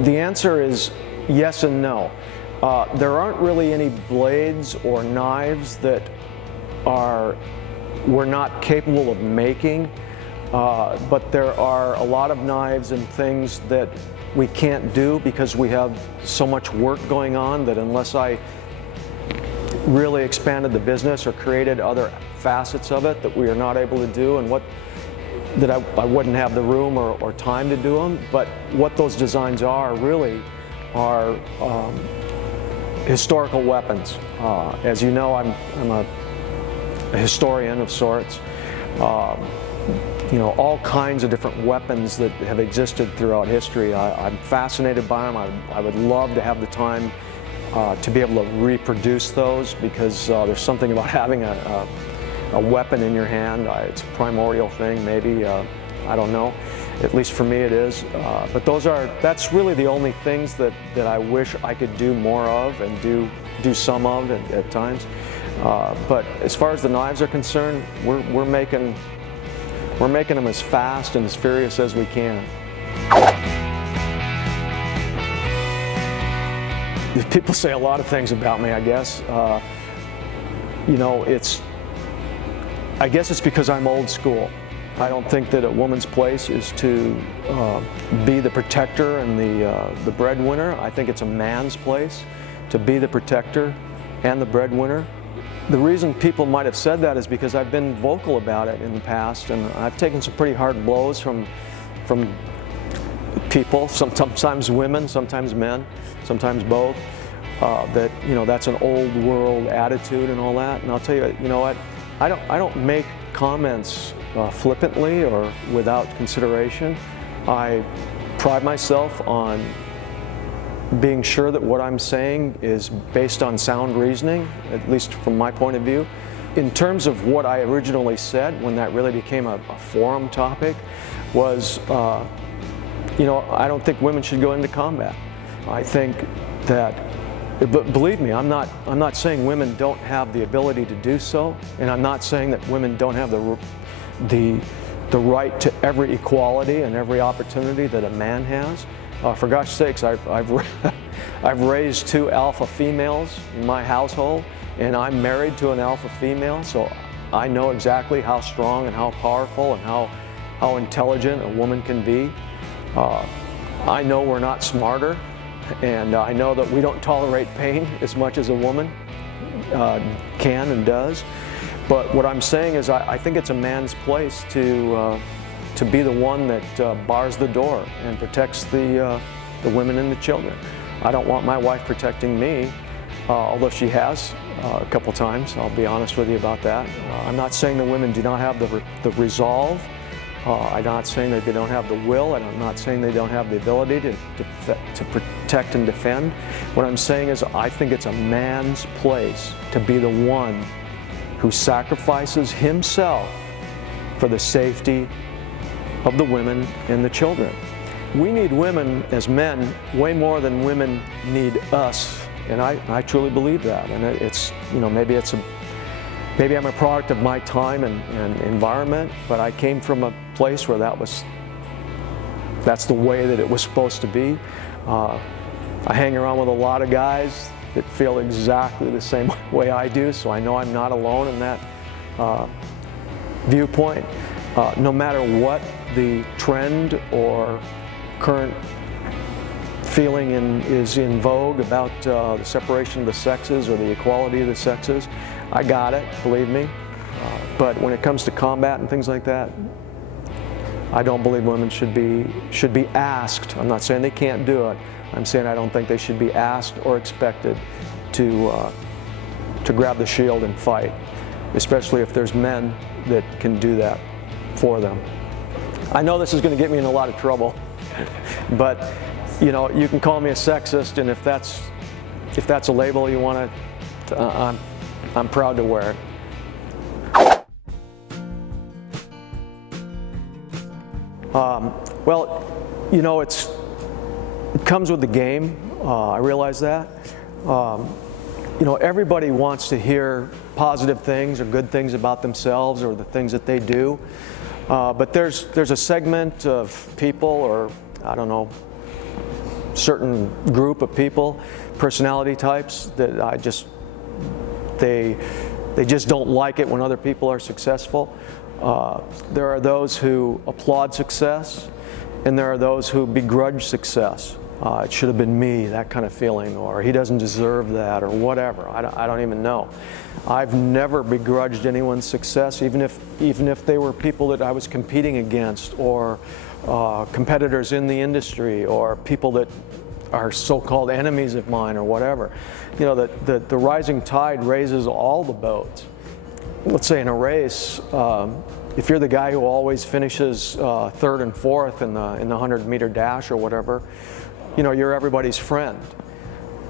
The answer is yes and no. There aren't really any blades or knives that we're not capable of making, but there are a lot of knives and things that we can't do because we have so much work going on that unless I really expanded the business or created other facets of it that we are not able to do, and that I wouldn't have the room or time to do them. But what those designs are really are historical weapons. As you know, I'm a historian of sorts. You know, all kinds of different weapons that have existed throughout history. I'm fascinated by them. I would love to have the time to be able to reproduce those, because there's something about having a weapon in your hand. It's a primordial thing, maybe. I don't know. At least for me it is. But that's really the only things that I wish I could do more of and do some of at times. But as far as the knives are concerned, we're making them as fast and as furious as we can. People say a lot of things about me, I guess. You know, I guess it's because I'm old school. I don't think that a woman's place is to be the protector and the breadwinner. I think it's a man's place to be the protector and the breadwinner. The reason people might have said that is because I've been vocal about it in the past, and I've taken some pretty hard blows from people, sometimes women, sometimes men, sometimes both, that, you know, that's an old world attitude and all that. And I'll tell you, you know what, I don't make comments flippantly or without consideration. I pride myself on being sure that what I'm saying is based on sound reasoning, at least from my point of view. In terms of what I originally said, when that really became a forum topic, was, you know, I don't think women should go into combat. I think that, but believe me, I'm not saying women don't have the ability to do so, and I'm not saying that women don't have the right to every equality and every opportunity that a man has. For gosh sakes, I've raised 2 alpha females in my household, and I'm married to an alpha female, so I know exactly how strong and how powerful and how intelligent a woman can be. I know we're not smarter, and I know that we don't tolerate pain as much as a woman can and does. But what I'm saying is I think it's a man's place to be the one that bars the door and protects the women and the children. I don't want my wife protecting me, although she has a couple times. I'll be honest with you about that. I'm not saying that women do not have the resolve. I'm not saying that they don't have the will, and I'm not saying they don't have the ability to protect and defend. What I'm saying is I think it's a man's place to be the one who sacrifices himself for the safety of the women and the children. We need women as men way more than women need us, and I truly believe that. And it's, you know, maybe I'm a product of my time and environment, but I came from a place where that's the way that it was supposed to be. I hang around with a lot of guys that feel exactly the same way I do, so I know I'm not alone in that viewpoint. No matter what the trend or current feeling is in vogue about the separation of the sexes or the equality of the sexes, I got it, believe me. But when it comes to combat and things like that, I don't believe women should be asked. I'm not saying they can't do it. I'm saying I don't think they should be asked or expected to grab the shield and fight, especially if there's men that can do that for them. I know this is going to get me in a lot of trouble, but you know, you can call me a sexist, and if that's a label you want to, I'm proud to wear it. Well, you know, it comes with the game. I realize that. You know, everybody wants to hear positive things or good things about themselves or the things that they do. But there's a segment of people, or I don't know, certain group of people, personality types that they just don't like it when other people are successful. There are those who applaud success, and there are those who begrudge success. It should have been me, that kind of feeling, or he doesn't deserve that, or whatever. I don't even know. I've never begrudged anyone's success, even if they were people that I was competing against, or competitors in the industry, or people that are so-called enemies of mine, or whatever. You know, the rising tide raises all the boats. Let's say in a race, if you're the guy who always finishes third and fourth in the 100-meter dash or whatever, you know, you're everybody's friend.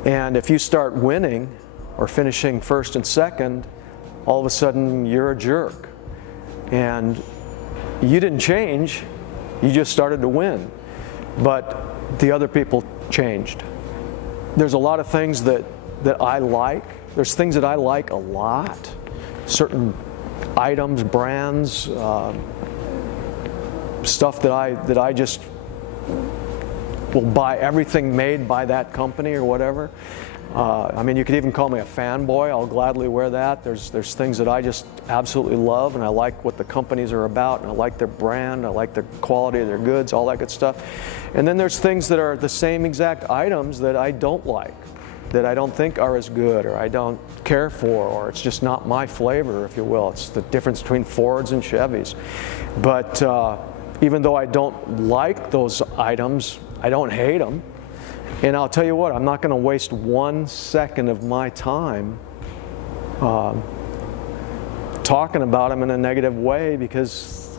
And if you start winning or finishing first and second, all of a sudden you're a jerk. And you didn't change, you just started to win. But the other people changed. There's a lot of things that I like. There's things that I like a lot. Certain items, brands, stuff that I just will buy everything made by that company or whatever. I mean, you could even call me a fanboy. I'll gladly wear that. There's things that I just absolutely love, and I like what the companies are about, and I like their brand, I like the quality of their goods, all that good stuff. And then there's things that are the same exact items that I don't like, that I don't think are as good, or I don't care for, or it's just not my flavor, if you will. It's the difference between Fords and Chevys. But even though I don't like those items, I don't hate them. And I'll tell you what, I'm not going to waste 1 second of my time talking about them in a negative way, because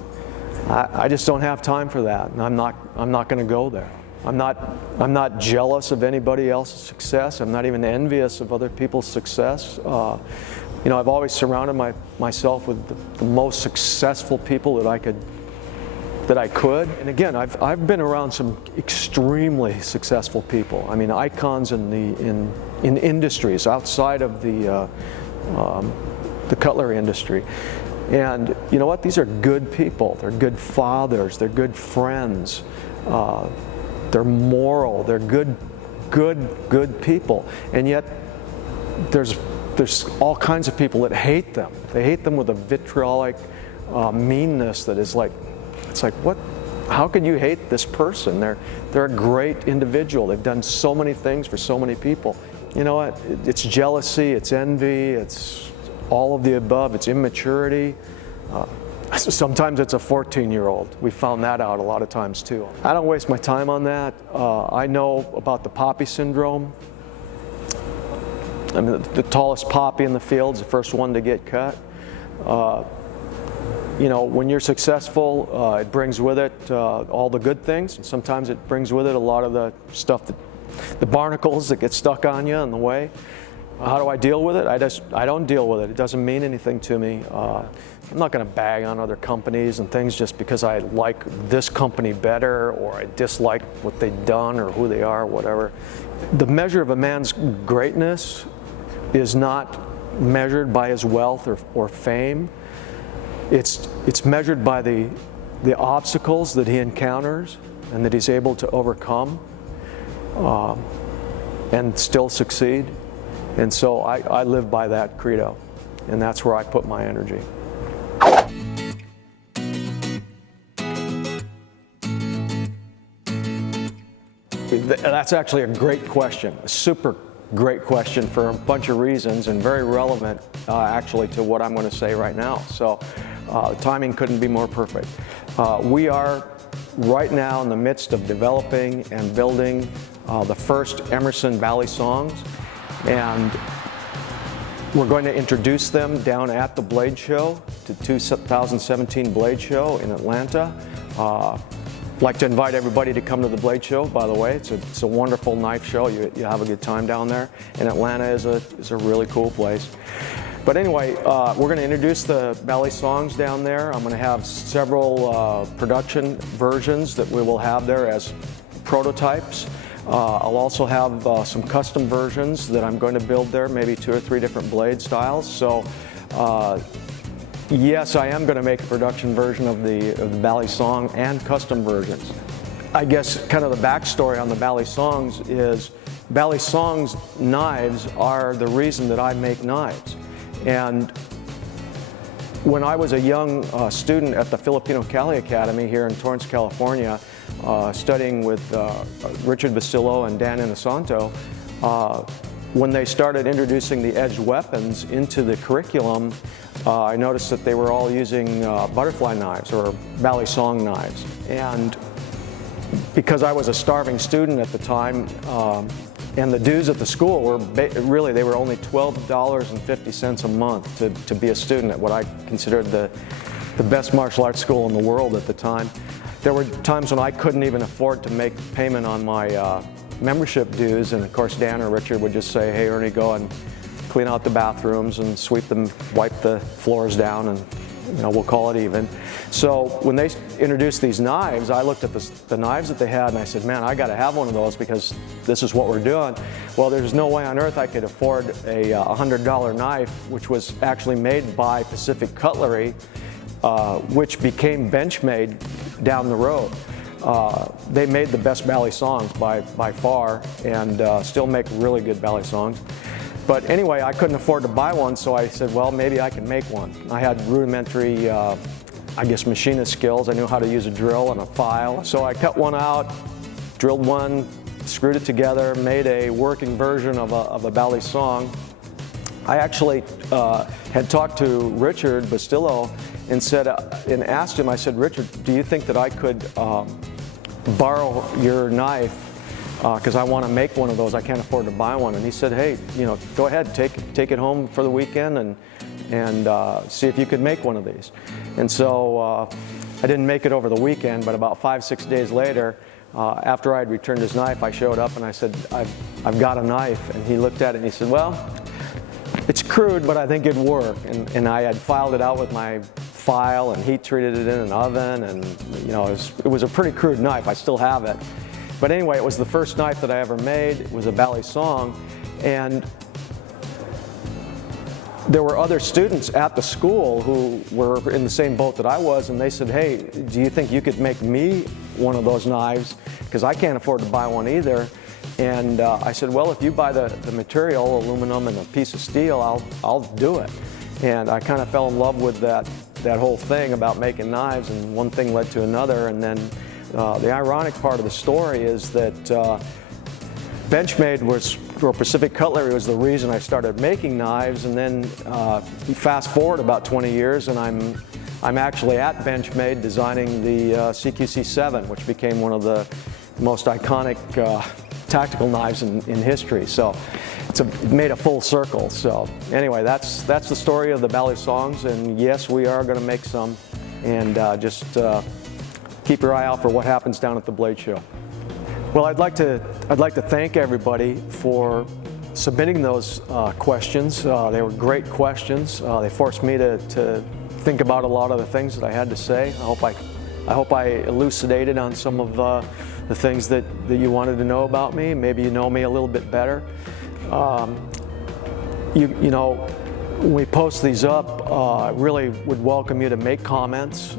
I just don't have time for that, and I'm not going to go there. I'm not jealous of anybody else's success. I'm not even envious of other people's success. You know, I've always surrounded myself with the most successful people that I could. And again, I've been around some extremely successful people. I mean, icons in industries outside of the cutlery industry. And you know what? These are good people. They're good fathers. They're good friends. They're moral. They're good people. And yet, there's all kinds of people that hate them. They hate them with a vitriolic meanness that is like, it's like, what? How can you hate this person? They're a great individual. They've done so many things for so many people. You know what? It's jealousy, it's envy, it's all of the above. It's immaturity. Sometimes it's a 14-year-old. We found that out a lot of times too. I don't waste my time on that. I know about the poppy syndrome. I mean, the tallest poppy in the field is the first one to get cut. You know, when you're successful, it brings with it all the good things, and sometimes it brings with it a lot of the stuff, the barnacles that get stuck on you on the way. How do I deal with it? I don't deal with it. It doesn't mean anything to me. I'm not going to bag on other companies and things just because I like this company better, or I dislike what they've done or who they are, or whatever. The measure of a man's greatness is not measured by his wealth or fame. It's measured by the obstacles that he encounters and that he's able to overcome and still succeed. And so I live by that credo, and that's where I put my energy. That's actually a great question, a super great question for a bunch of reasons, and very relevant actually to what I'm going to say right now. So timing couldn't be more perfect. We are right now in the midst of developing and building the first Emerson Valley songs, and we're going to introduce them down at the Blade Show, the 2017 Blade Show in Atlanta. I'd like to invite everybody to come to the Blade Show, by the way. It's a wonderful knife show. You have a good time down there. And Atlanta is a really cool place. But anyway, we're going to introduce the Valley songs down there. I'm going to have several production versions that we will have there as prototypes. I'll also have some custom versions that I'm going to build there, maybe 2 or 3 different blade styles. So yes, I am going to make a production version of the Valley song and custom versions. I guess kind of the backstory on the Bally Songs is Bally Songs knives are the reason that I make knives. And when I was a young student at the Filipino Cali Academy here in Torrance, California, studying with Richard Bustillo and Dan Inosanto, when they started introducing the edged weapons into the curriculum, I noticed that they were all using butterfly knives or Bally Song knives. And because I was a starving student at the time, and the dues at the school were really, they were only $12.50 a month to be a student at what I considered the best martial arts school in the world at the time. There were times when I couldn't even afford to make payment on my membership dues, and of course Dan or Richard would just say, hey Ernie, go and clean out the bathrooms and sweep them, wipe the floors down, and we'll call it even. So when they introduced these knives, I looked at the knives that they had and I said, man, I got to have one of those because this is what we're doing. Well, there's no way on earth I could afford a $100 knife, which was actually made by Pacific Cutlery, which became Benchmade down the road. They made the best Bally Songs by far, and still make really good Bally Songs. But anyway, I couldn't afford to buy one, so I said, well, maybe I can make one. I had rudimentary, I guess, machinist skills. I knew how to use a drill and a file. So I cut one out, drilled one, screwed it together, made a working version of a Bally Song. I actually had talked to Richard Bustillo and said, and asked him, I said, Richard, do you think that I could borrow your knife? Because I want to make one of those. I can't afford to buy one. And he said, hey, go ahead, take it home for the weekend and see if you could make one of these. And so I didn't make it over the weekend, but about 5-6 days later, after I had returned his knife, I showed up and I said, I've got a knife. And he looked at it and he said, well, it's crude, but I think it'd work. And I had filed it out with my file and heat treated it in an oven, and it was a pretty crude knife. I still have it. But anyway, it was the first knife that I ever made. It was a Bally Song, and there were other students at the school who were in the same boat that I was, and they said, hey, do you think you could make me one of those knives? Because I can't afford to buy one either. And I said, well, if you buy the material, aluminum and a piece of steel, I'll do it. And I kind of fell in love with that whole thing about making knives, and one thing led to another. And then the ironic part of the story is that Benchmade or Pacific Cutlery was the reason I started making knives, and then fast forward about 20 years and I'm actually at Benchmade designing the CQC7, which became one of the most iconic tactical knives in history. So it's made a full circle. So anyway, that's the story of the Bally Songs, and yes, we are going to make some, and just keep your eye out for what happens down at the Blade Show. Well, I'd like to thank everybody for submitting those questions. They were great questions. They forced me to think about a lot of the things that I had to say. I hope I elucidated on some of the things that you wanted to know about me. Maybe you know me a little bit better. When we post these up, I really would welcome you to make comments,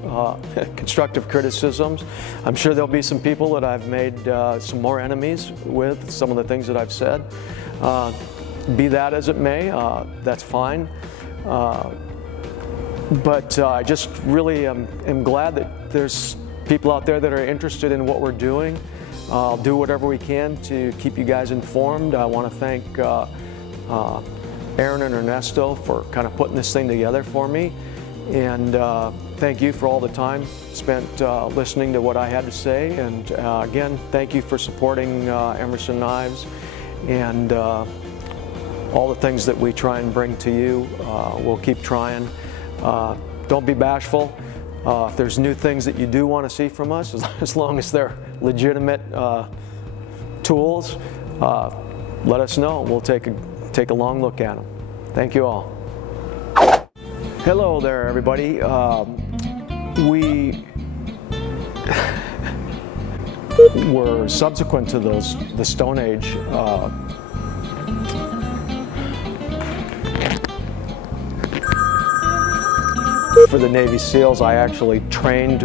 constructive criticisms. I'm sure there'll be some people that I've made some more enemies with, some of the things that I've said. Be that as it may, that's fine. But I just really am glad that there's people out there that are interested in what we're doing. I'll do whatever we can to keep you guys informed. I want to thank Aaron and Ernesto for kind of putting this thing together for me. And thank you for all the time spent listening to what I had to say. And again, thank you for supporting Emerson Knives and all the things that we try and bring to you. We'll keep trying. Don't be bashful. If there's new things that you do want to see from us, as long as they're legitimate tools, let us know. We'll take a long look at them. Thank you all. Hello there, everybody. We were subsequent to the Stone Age. For the Navy SEALs, I actually trained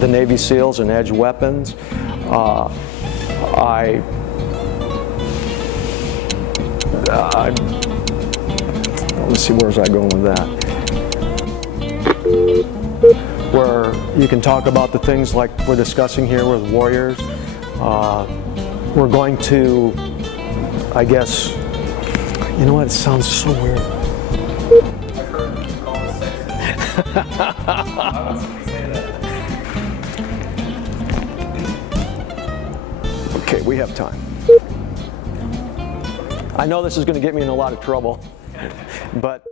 the Navy SEALs in edge weapons. Let's see, where's I going with that? Where you can talk about the things like we're discussing here with warriors. We're going to, I guess, you know what, it sounds so weird. I've heard you call it sexist. Why would somebody say that? Okay, we have time. I know this is going to get me in a lot of trouble, but